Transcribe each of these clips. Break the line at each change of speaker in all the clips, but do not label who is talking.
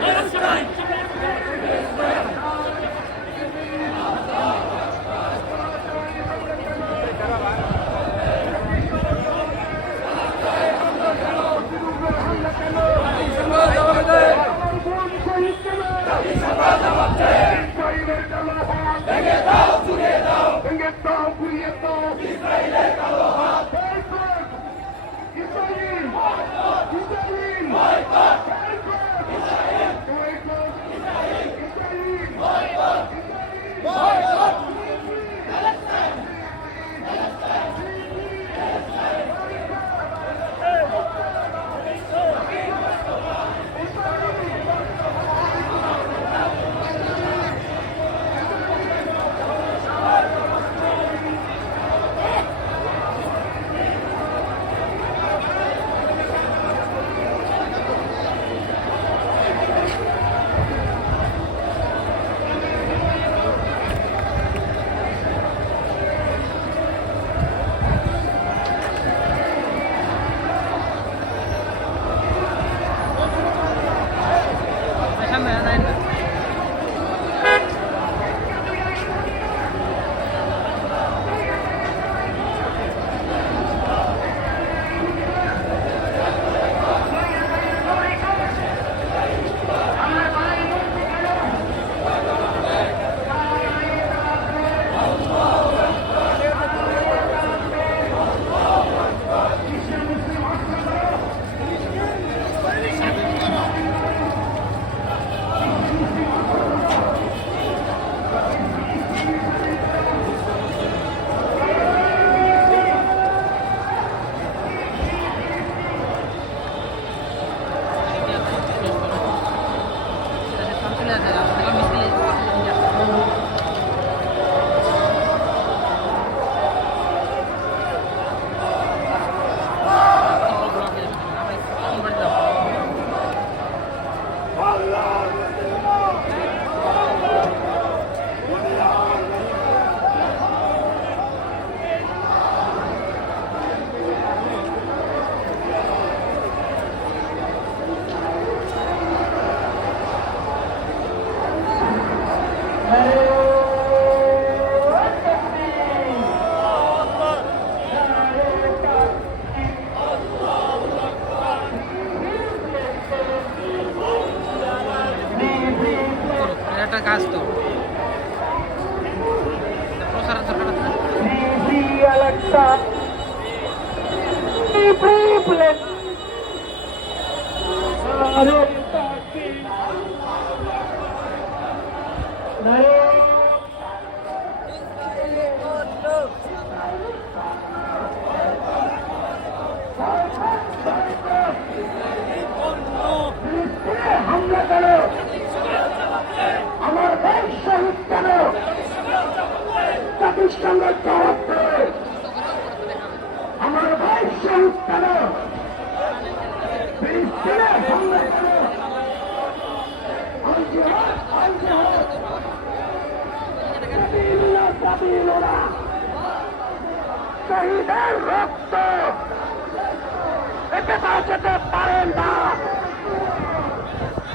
ভাই
হামলা কেন আমার শহীদ কেন জাতিসংঘের জবাব আমার ভাই শহীদ কেন? ফিলিস্তিনে হামলা কেন? আল জিহাদ, আল জিহাদ। সাবিলুল্লাহ, সাবিলুল্লাহ। শহীদের রক্ত। এতে বাঁচাতে পারেন না।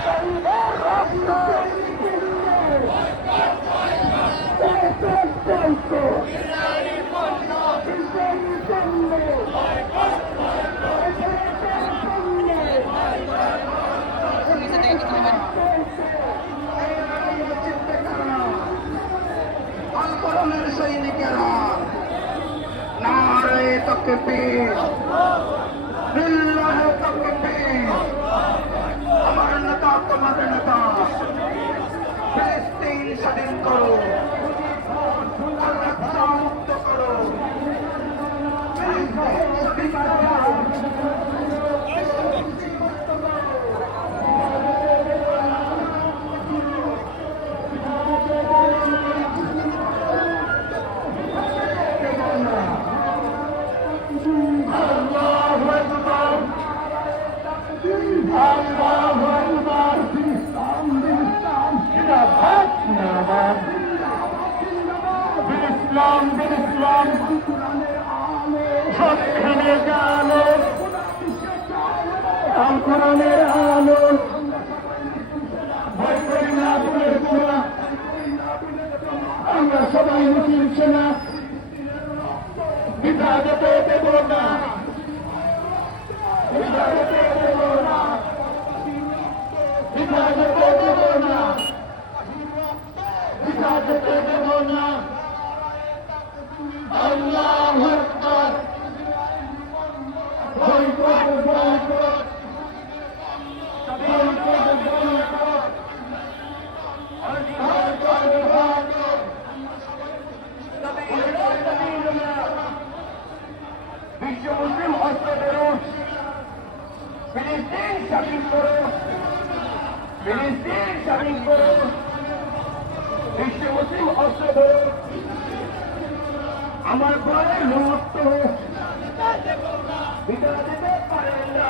শহীদের রক্ত।
নিচে
তকবীর লিল্লাহি তকবীর আমার নেতা তোমাদের নেতা ফিলিস্তিন স্বাধীন করো আল কোরআনের আলো। ভয় করি না আমরা সবাই মুসলিম সেনা। আল্লাহ ভয় করো ভয় করো। ভয় করো ভয় করো ভয় করো ভয় করো বিশ্ব মুসলিম অস্ত্র ফিলিস্তিন স্বাধীন করো ফিলিস্তিন স্বাধীন করো বিশ্ব মুসলিম অস্ত্র বেরুন আমার ঘরে রক্ত বিদায় পারেন না।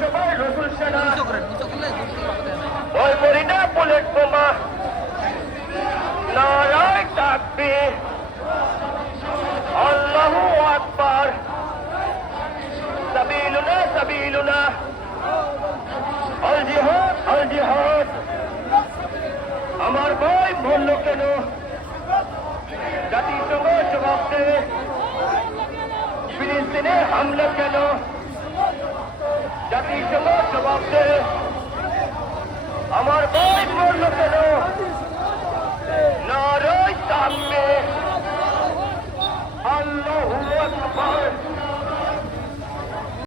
সবাই রসুল সেনা ভয় করি না বুলেট বোমা নারায় তাকবীর আল্লাহু আকবার সাবিলুনা সাবিলুনা আল জিহাদ আল জিহাদ আমার ভাই বলল কেন জাতিসংঘ জবাব দেবে ফিলিস্তিনে হামলা কেন